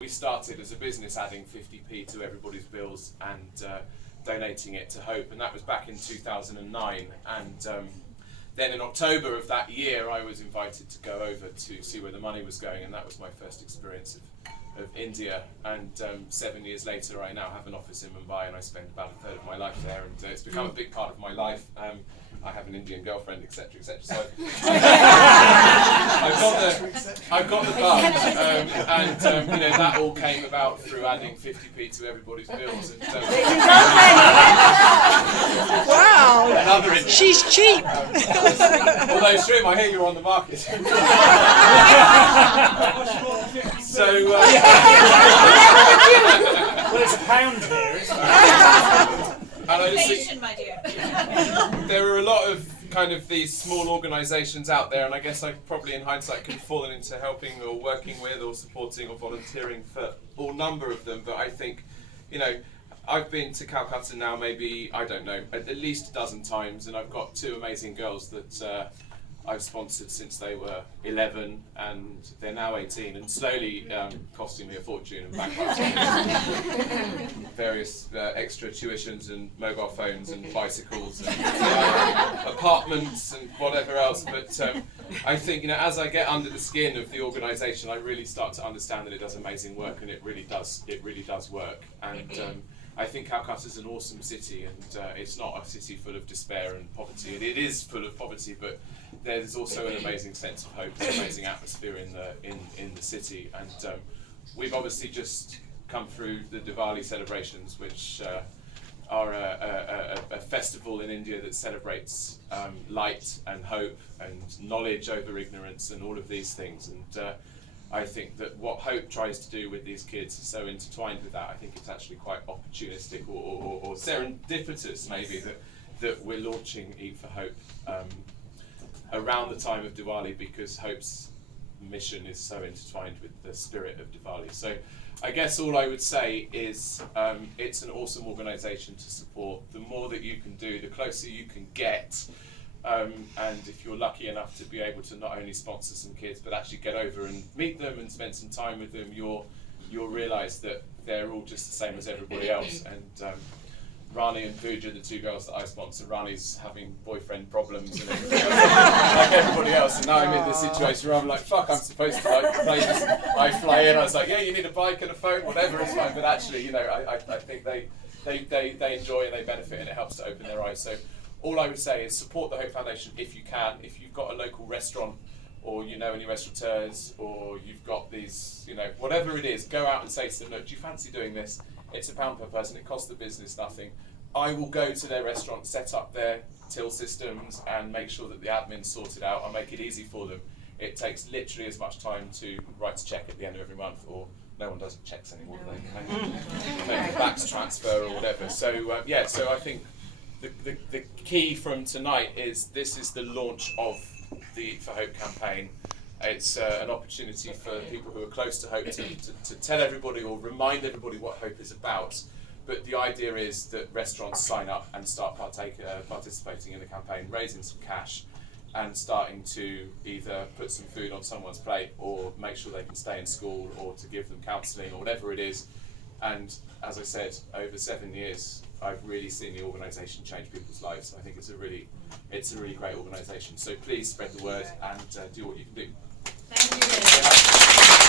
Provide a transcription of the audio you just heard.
We started as a business adding 50p to everybody's bills and donating it to Hope, and that was back in 2009. And then in October of that year, I was invited to go over to see where the money was going, and that was my first experience of India. And 7 years later, I now have an office in Mumbai, and I spend about a third of my life there, and it's become a big part of my life. I have an Indian girlfriend, etc., etc. So I've got the bug, and you know, that all came about through adding 50p to everybody's bills. And, wow, another she's cheap. Although Shrim, I hear you're on the market. So well, it's a pound here, isn't it? And I just Inflation, my dear. there are a lot of kind of these small organisations out there, and I guess I probably in hindsight could have fallen into helping or working with or supporting or volunteering for all number of them, but I think, you know, I've been to Calcutta now maybe, I don't know, at least a dozen times, and I've got two amazing girls that I've sponsored since they were 11, and they're now 18, and slowly costing me a fortune and bankrupting various extra tuitions and mobile phones and bicycles and apartments and whatever else. But I think, you know, as I get under the skin of the organisation, I really start to understand that it does amazing work, and it really does work. And I think Calcutta is an awesome city, and it's not a city full of despair and poverty. It is full of poverty, but there's also an amazing sense of hope, an amazing atmosphere in the city. And we've obviously just come through the Diwali celebrations, which are a festival in India that celebrates light and hope and knowledge over ignorance and all of these things. And I think that what Hope tries to do with these kids is so intertwined with that. I think it's actually quite opportunistic or serendipitous, maybe, that we're launching Eat for Hope around the time of Diwali, because Hope's mission is so intertwined with the spirit of Diwali. So I guess all I would say is it's an awesome organisation to support. The more that you can do, the closer you can get. And if you're lucky enough to be able to not only sponsor some kids, but actually get over and meet them and spend some time with them, you'll realise that they're all just the same as everybody else. And Rani and Pooja, the two girls that I sponsor, Rani's having boyfriend problems and everything else, like everybody else. And now I'm in this situation where I'm like, fuck, I'm supposed to like play this. I fly in, I was like, yeah, you need a bike and a phone, whatever, it's fine. But actually, you know, I think they enjoy and they benefit, and it helps to open their eyes. So all I would say is support the Hope Foundation if you can. If you've got a local restaurant, or you know any restaurateurs, or you've got these, you know, whatever it is, go out and say to them, look, do you fancy doing this? It's £1 per person, it costs the business nothing. I will go to their restaurant, set up their till systems and make sure that the admin's sorted out. I'll make it easy for them. It takes literally as much time to write a cheque at the end of every month, or no one does checks anymore, they make a backs transfer or whatever. So yeah, so I think the key from tonight is this is the launch of the Eat for Hope campaign. It's an opportunity for people who are close to Hope to tell everybody or remind everybody what Hope is about. But the idea is that restaurants sign up and start participating in the campaign, raising some cash and starting to either put some food on someone's plate or make sure they can stay in school or to give them counselling or whatever it is. And as I said, over 7 years, I've really seen the organisation change people's lives. I think it's a really great organisation. So please spread the word and do what you can do. Thank you.